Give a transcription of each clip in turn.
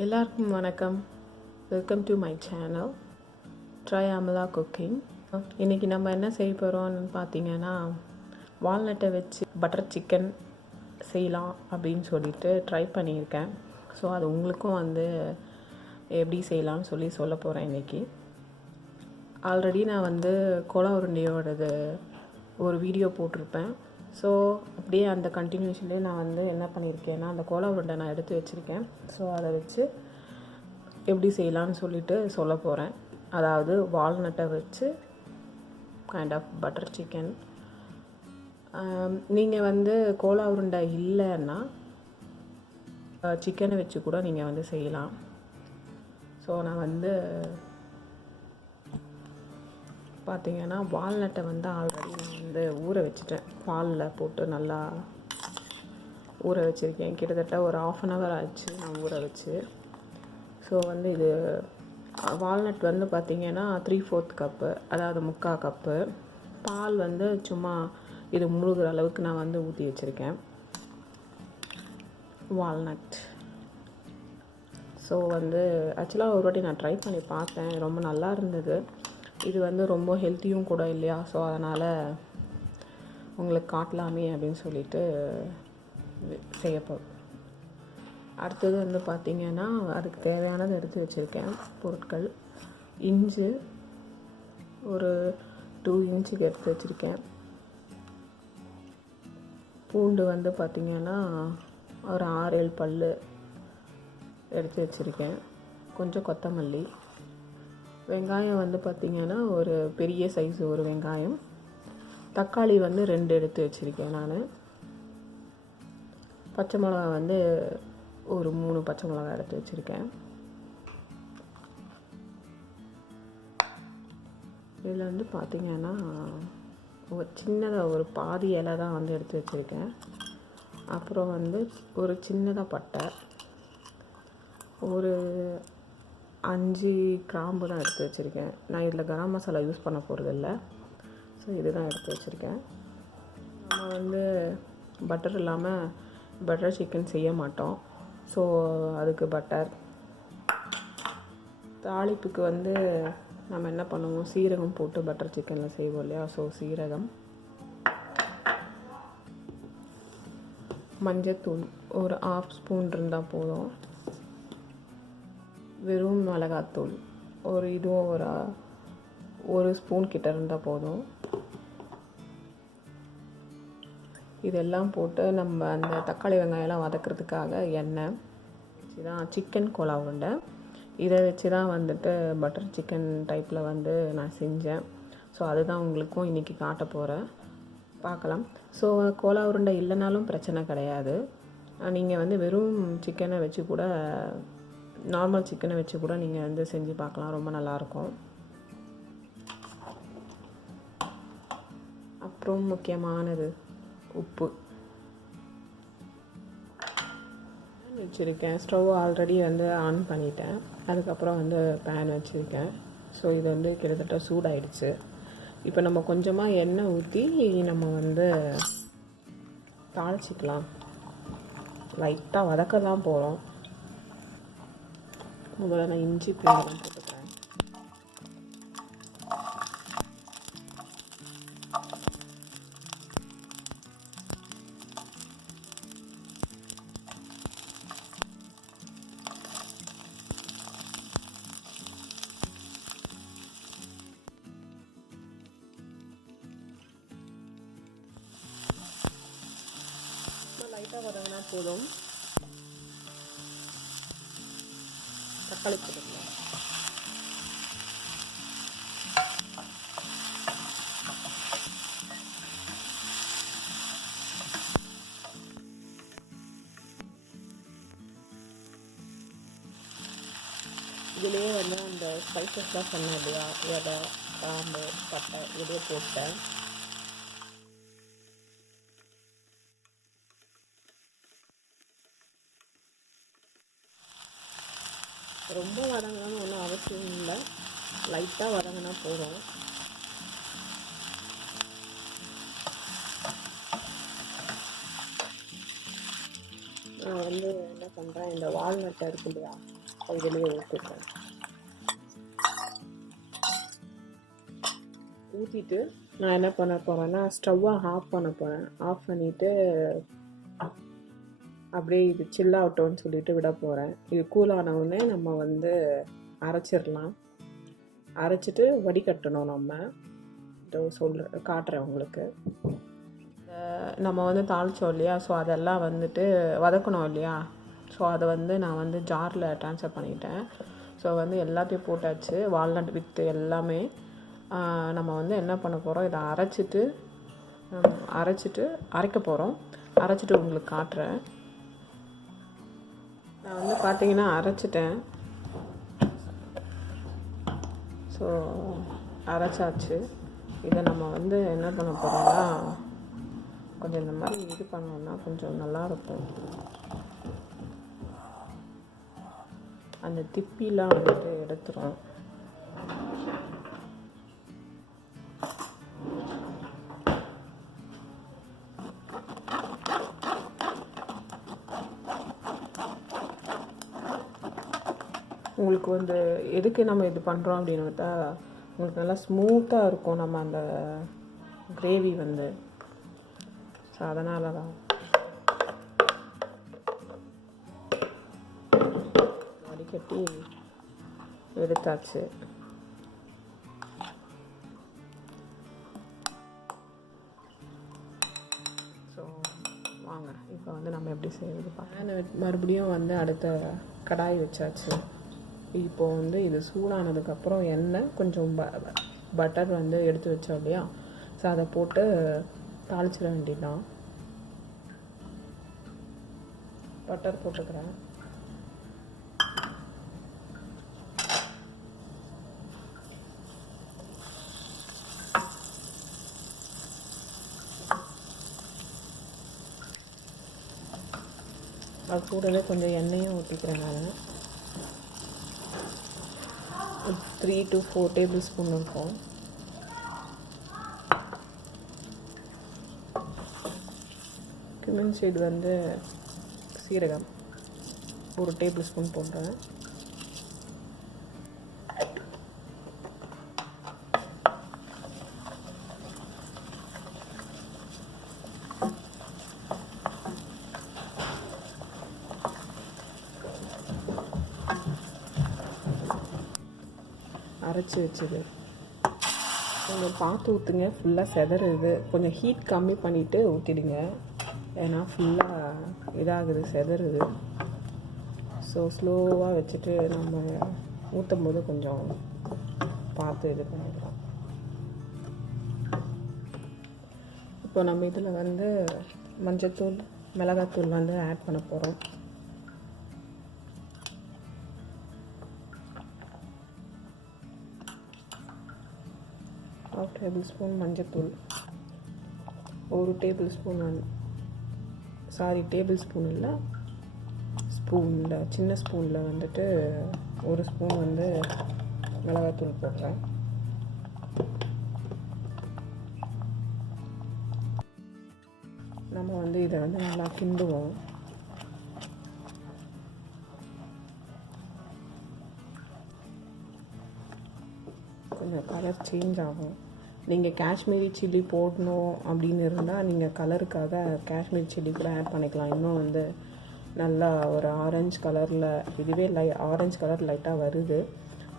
எல்லாருக்கும் வணக்கம். Welcome to my channel try Amala cooking. இன்றைக்கி நம்ம என்ன செய்ய போகிறோம்னு பார்த்தீங்கன்னா, வால்நட்டை வச்சு பட்டர் சிக்கன் செய்யலாம் அப்படின்னு சொல்லிட்டு ட்ரை பண்ணியிருக்கேன். ஸோ அது உங்களுக்கும் எப்படி செய்யலாம்னு சொல்ல போகிறேன் இன்றைக்கி. ஆல்ரெடி நான் கோலா உருண்டையோடது ஒரு வீடியோ போட்டிருப்பேன். ஸோ அப்படியே அந்த கண்டினியூஷன்லேயே நான் என்ன பண்ணியிருக்கேன்னா, அந்த கோலா உருண்டை நான் எடுத்து வச்சுருக்கேன். ஸோ அதை வச்சு எப்படி செய்யலான்னு சொல்ல போகிறேன். அதாவது வால்நட்டை வச்சு கைண்ட் ஆஃப் பட்டர் சிக்கன். நீங்கள் கோலா உருண்டை இல்லைன்னா சிக்கனை வச்சு கூட நீங்கள் செய்யலாம். ஸோ நான் பார்த்திங்கன்னா வால்நட்டை ஆல்ரெடி நான் ஊற வச்சுட்டேன். பாலில் போட்டு நல்லா ஊற வச்சுருக்கேன். கிட்டத்தட்ட ஒரு 1/2 hour ஆச்சு நான் ஊற வச்சு. ஸோ இது வால்நட் பார்த்திங்கன்னா 3/4 கப்பு, அதாவது 3/4 கப்பு. பால் சும்மா இது முழுகிற அளவுக்கு நான் ஊற்றி வச்சுருக்கேன். வால்நட் ஸோ ஆக்சுவலாக ஒரு வாட்டி நான் ட்ரை பண்ணி பார்த்தேன். ரொம்ப நல்லா இருந்தது. இது ரொம்ப ஹெல்த்தியும் கூட இல்லையா. ஸோ அதனால் உங்களுக்கு காட்டலாமே அப்படின்னு சொல்லிட்டு செய்யப்போம். அடுத்தது பார்த்திங்கன்னா, அதுக்கு தேவையானது எடுத்து வச்சுருக்கேன் பொருட்கள். இஞ்சி ஒரு 2 இன்ச்சுக்கு எடுத்து வச்சுருக்கேன். பூண்டு பார்த்திங்கன்னா ஒரு 6-7 பல் எடுத்து வச்சுருக்கேன். கொஞ்சம் கொத்தமல்லி, வெங்காயம் பார்த்திங்கன்னா ஒரு பெரிய சைஸ் ஒரு வெங்காயம். தக்காளி 2 எடுத்து வச்சுருக்கேன் நான். பச்சை மிளகா ஒரு 3 பச்சை மிளகா எடுத்து வச்சுருக்கேன். இதில் பார்த்திங்கன்னா ஒரு சின்னதாக ஒரு பாதி இலை தான் எடுத்து வச்சுருக்கேன். அப்புறம் ஒரு சின்னதாக பட்டை, ஒரு 5 கிராம்பு தான் எடுத்து வச்சுருக்கேன். நான் இதில் கரம் மசாலா யூஸ் பண்ண போகிறதில்ல. ஸோ இதுதான் எடுத்து வச்சுருக்கேன். நம்ம பட்டர் இல்லாமல் பட்டர் சிக்கன் செய்ய மாட்டோம். ஸோ அதுக்கு பட்டர். தாளிப்புக்கு நம்ம என்ன பண்ணுவோம், சீரகம் போட்டு பட்டர் சிக்கனில் செய்வோம் இல்லையா. ஸோ சீரகம், மஞ்சத்தூள் ஒரு 1/2 ஸ்பூன் இருந்தால் போதும். வெறும் மிளகாத்தூள் இதுவும் ஒரு ஸ்பூன் கிட்ட இருந்தால் போதும். இதெல்லாம் போட்டு நம்ம அந்த தக்காளி வெங்காயம்லாம் வதக்கிறதுக்காக எண்ணெய். இதுதான் சிக்கன் கோலா உருண்டை. இதை வச்சு தான் பட்டர் சிக்கன் டைப்பில் நான் செஞ்சேன். ஸோ அதுதான் உங்களுக்கும் இன்றைக்கி காட்ட போகிறேன். பார்க்கலாம். ஸோ கோலா உருண்டை இல்லைனாலும் பிரச்சனை கிடையாது. நீங்கள் வெறும் சிக்கனை வச்சு கூட, நார்மல் சிக்கனை வச்சு கூட நீங்கள் செஞ்சு பார்க்கலாம். ரொம்ப நல்லாயிருக்கும். அப்புறம் முக்கியமானது உப்பு வச்சுருக்கேன். ஸ்டவ் ஆல்ரெடி ஆன் பண்ணிட்டேன். அதுக்கப்புறம் பேன் வச்சுருக்கேன். ஸோ இது கிட்டத்தட்ட சூடாயிடுச்சு. இப்போ நம்ம கொஞ்சமாக எண்ணெய் ஊற்றி நம்ம தாளிச்சிக்கலாம். லைட்டாக வதக்க தான் போகிறோம். முதல்ல நான் இஞ்சி பூண்டெல்லாம் போட்டுக்கிறேன். லைட்டாக வதங்கினா போதும். தக்காளி போட்டுக்கலாம். இதுலேயே அந்த ஸ்பைசஸ்லாம் சொன்னேன் இல்லையா, இலை, கிராம்பு, பட்டை இதையே போட்டேன். ரொம்ப வதங்கணும்னு ஒன்றும் அவசியம் இல்லை. லைட்டாக வதங்கினா போதும். நான் என்ன பண்ணுறேன், இந்த வால்நட்டை இருக்கு இல்லையா, இதுலேயே ஊற்றிட்டேன். ஊற்றிட்டு நான் என்ன பண்ண போகிறேன்னா ஸ்டவ்வை ஆஃப் பண்ண போகிறேன். ஆஃப் பண்ணிவிட்டு அப்படியே இது சில் ஆகட்டும்னு சொல்லிட்டு விட போகிறேன். இது கூலானவுடனே நம்ம வந்து அரைச்சிடலாம். அரைச்சிட்டு வடிகட்டணும். நம்ம காட்டுறேன் உங்களுக்கு. நம்ம வந்து தாளித்தோம் இல்லையா, ஸோ அதெல்லாம் வந்துட்டு வதக்கணும் இல்லையா, ஸோ அதை வந்து நான் வந்து ஜாரில் ட்ரான்ஸ்ஃபர் பண்ணிட்டேன். ஸோ வந்து எல்லாத்தையும் போட்டாச்சு, வால்நட் வித்து எல்லாமே. நம்ம வந்து என்ன பண்ண போகிறோம், இதை அரைக்க போகிறோம். அரைச்சிட்டு உங்களுக்கு காட்டுறேன். நான் வந்து பார்த்தீங்கன்னா அரைச்சிட்டேன். ஸோ அரைச்சாச்சு. இதை நம்ம வந்து என்ன பண்ண போகிறோம்னா கொஞ்சம் இந்த மாதிரி இது பண்ணோம்னா கொஞ்சம் நல்லாயிருக்கும். அந்த திப்பிலாம் வந்துட்டு எடுத்துரும். உங்களுக்கு வந்து எதுக்கு நம்ம இது பண்ணுறோம் அப்படின்னு பார்த்தா உங்களுக்கு நல்லா ஸ்மூத்தாக இருக்கும் நம்ம அந்த கிரேவி வந்து. ஸோ அதனால தான் வடிகட்டி எடுத்தாச்சு. ஸோ வாங்க இப்போ வந்து நம்ம எப்படி செய்வது பார்க்கலாம். மறுபடியும் வந்து அடுத்த கடாய் வச்சாச்சு. இப்போது வந்து இது சூடானதுக்கப்புறம் எண்ணெய் கொஞ்சம் பட்டர் வந்து எடுத்து வச்சோம் இல்லையா, ஸோ அதை போட்டு தாளிச்சிட வேண்டியதுதான். பட்டர் போட்டுக்கிறேன். அது கூடவே கொஞ்சம் எண்ணெயும் ஊற்றிக்கிறேன். நான் 3 to 4 டேபிள் ஸ்பூன் இருக்கும். கியூமின் சீடு வந்து சீரகம் 1 டேபிள் ஸ்பூன் போடுறேன். அரைச்சி வச்சுது கொஞ்சம் பார்த்து ஊற்றுங்க. ஃபுல்லாக செதறுது. கொஞ்சம் ஹீட் கம்மி பண்ணிவிட்டு ஊற்றிடுங்க, ஏன்னா ஃபுல்லாக இதாகுது, செதறுது. ஸோ ஸ்லோவாக வச்சுட்டு நம்ம ஊற்றும் போது கொஞ்சம் பார்த்து இது பண்ணிக்கலாம். இப்போ நம்ம இதில் வந்து மஞ்சத்தூள், மிளகாத்தூள் வந்து ஆட் பண்ண போகிறோம். 1/2 டேபிள் ஸ்பூன் மஞ்சத்தூள், 1 டேபிள் ஸ்பூன் டேபிள் ஸ்பூன் இல்லை, ஸ்பூனில் சின்ன ஸ்பூனில் வந்துட்டு 1 ஸ்பூன் வந்து மிளகாத்தூள் போடுறேன். நம்ம வந்து இதை வந்து நல்லா கிண்டுவோம். கொஞ்சம் கலர் சேஞ்ச் ஆகும். நீங்கள் காஷ்மீரி சில்லி போடணும் அப்படின்னு இருந்தால் நீங்கள் கலருக்காக காஷ்மீரி சில்லி கூட ஆட் பண்ணிக்கலாம். இன்னும் வந்து நல்லா ஒரு ஆரஞ்சு கலரில், இதுவே ஆரஞ்சு கலர் லைட்டாக வருது.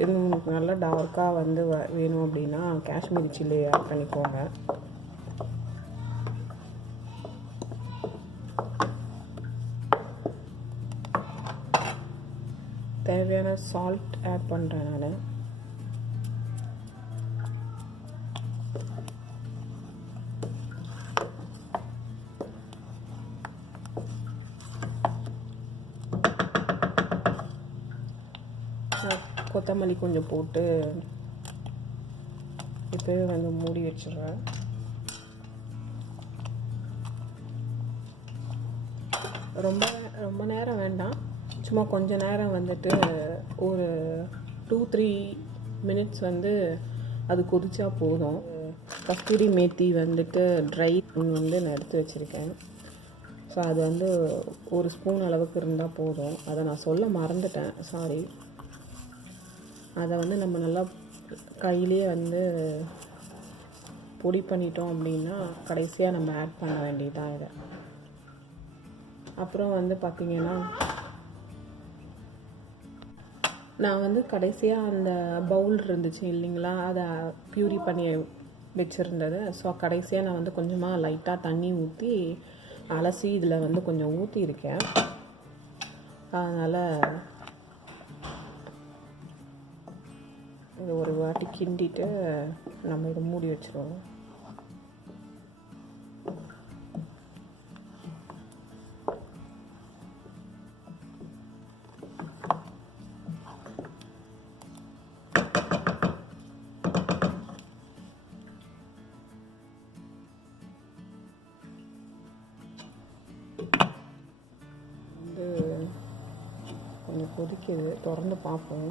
இது உங்களுக்கு நல்லா டார்க்காக வந்து வேணும் அப்படின்னா காஷ்மீரி சில்லி ஆட் பண்ணிக்கோங்க. தேவையான சால்ட் ஆட் பண்ணுறேன் நான். கொத்தமல்லி கொஞ்சம் போட்டு இப்போவே வந்து மூடி வச்சிடுறேன். ரொம்ப நேரம் வேண்டாம், சும்மா கொஞ்சம் நேரம் வந்துட்டு ஒரு 2-3 மினிட்ஸ் வந்து அது கொதிச்சா போதும். கஸ்தூரி மேத்தி வந்துட்டு ட்ரை வந்து நான் எடுத்து வச்சுருக்கேன். ஸோ அது வந்து ஒரு ஸ்பூன் அளவுக்கு இருந்தால் போதும். அதை நான் சொல்ல மறந்துட்டேன், சாரி. அதை வந்து நம்ம நல்லா கையிலே வந்து பொடி பண்ணிட்டோம் அப்படின்னா கடைசியாக நம்ம ஆட் பண்ண வேண்டியதான் இதை. அப்புறம் வந்து பார்த்திங்கன்னா நான் வந்து கடைசியாக அந்த பவுல் இருந்துச்சு இல்லைங்களா, அதை ப்யூரி பண்ணி வச்சுருந்தது. ஸோ கடைசியாக நான் வந்து கொஞ்சமாக லைட்டாக தண்ணி ஊற்றி அலசி இதில் வந்து கொஞ்சம் ஊற்றிருக்கேன். அதனால் இது ஒரு வாட்டி கிண்டிட்டு நம்ம இதை மூடி வச்சுருவோம். வந்து கொஞ்சம் கொதிக்குது, திறந்து பார்ப்போம்.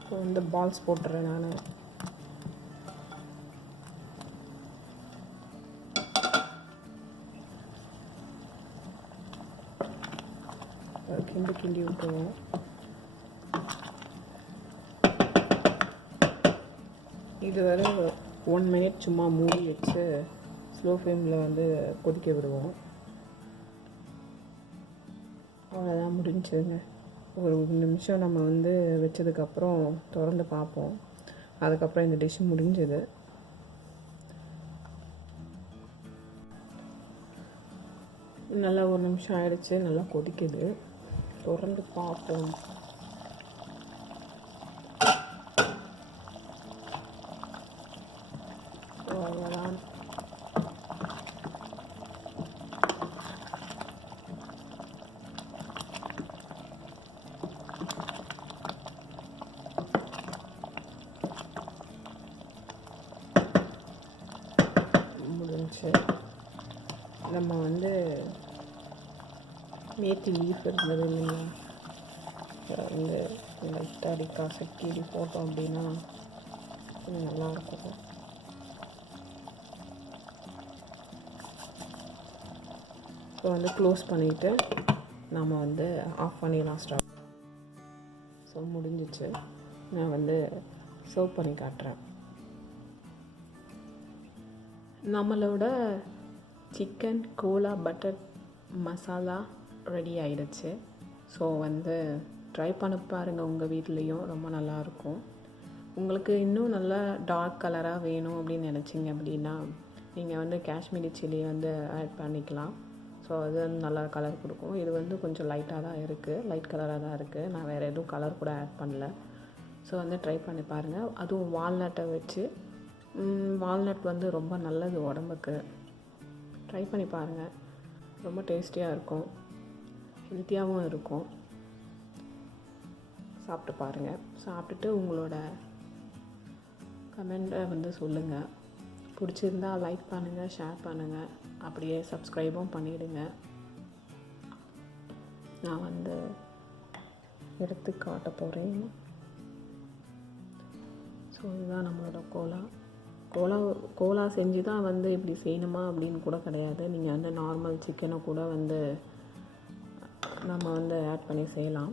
இப்போ வந்து பால்ஸ் போட்டுறேன் நான். கிண்டி விட்டுருவோம். இது வரை 1 மினிட் சும்மா மூடி வச்சு ஸ்லோ ஃப்ளேமில் வந்து கொதிக்க விடுவோம். அவ்வளோதான், முடிஞ்சுங்க. ஒரு 1 நிமிஷம் நம்ம வந்து வச்சதுக்கப்புறம் திறந்து பார்ப்போம். அதுக்கப்புறம் இந்த டிஷ் முடிஞ்சது. நல்லா 1 நிமிஷம் ஆயிடுச்சு, நல்லா கொதிக்குது. திறந்து பார்ப்போம். அவ்வளோதான். முடிஞ்சு. நம்ம வந்து மேத்தி லீஃப் இருந்தது இல்லைங்களா, வந்து லைட்டாக அடி கசக்கி போட்டோம் அப்படின்னா கொஞ்சம் நல்லாயிருக்கும். ஸோ வந்து க்ளோஸ் பண்ணிவிட்டு நம்ம வந்து ஆஃப் பண்ணிடலாம் ஸ்டவ். ஸோ முடிஞ்சிச்சு. நான் வந்து சர்வ் பண்ணி காட்டுறேன். நம்மளோட சிக்கன் கோலா பட்டர் மசாலா ரெடி ஆயிடுச்சு. ஸோ வந்து ட்ரை பண்ண பாருங்கள் உங்கள் வீட்லேயும், ரொம்ப நல்லாயிருக்கும். உங்களுக்கு இன்னும் நல்லா டார்க் கலராக வேணும் அப்படின்னு நினச்சிங்க அப்படின்னா நீங்கள் வந்து காஷ்மீரி சில்லி வந்து ஆட் பண்ணிக்கலாம். ஸோ அது வந்து நல்லா கலர் கொடுக்கும். இது வந்து கொஞ்சம் லைட்டாக தான் இருக்குது, லைட் கலராக தான் இருக்குது. நான் வேறு எதுவும் கலர் கூட ஆட் பண்ணல. ஸோ வந்து ட்ரை பண்ணி பாருங்கள். அதுவும் வால்நட்டை வச்சு, வால்நட் வந்து ரொம்ப நல்லது உடம்புக்கு. ட்ரை பண்ணி பாருங்கள், ரொம்ப டேஸ்டியாக இருக்கும், ஹெல்த்தியாகவும் இருக்கும். சாப்பிட்டு பாருங்கள். சாப்பிட்டுட்டு உங்களோட கமெண்ட்டை வந்து சொல்லுங்கள். பிடிச்சிருந்தா லைக் பண்ணுங்கள், ஷேர் பண்ணுங்கள், அப்படியே சப்ஸ்கிரைபும் பண்ணிவிடுங்க. நான் வந்து எடுத்து காட்ட போகிறேன். ஸோ இதுதான் நம்மளோட கோலா செஞ்சு தான் வந்து இப்படி செய்யணுமா அப்படின்னு கூட கிடையாது. நீங்கள் வந்து நார்மல் சிக்கனை கூட வந்து நம்ம வந்து ஆட் பண்ணி செய்யலாம்.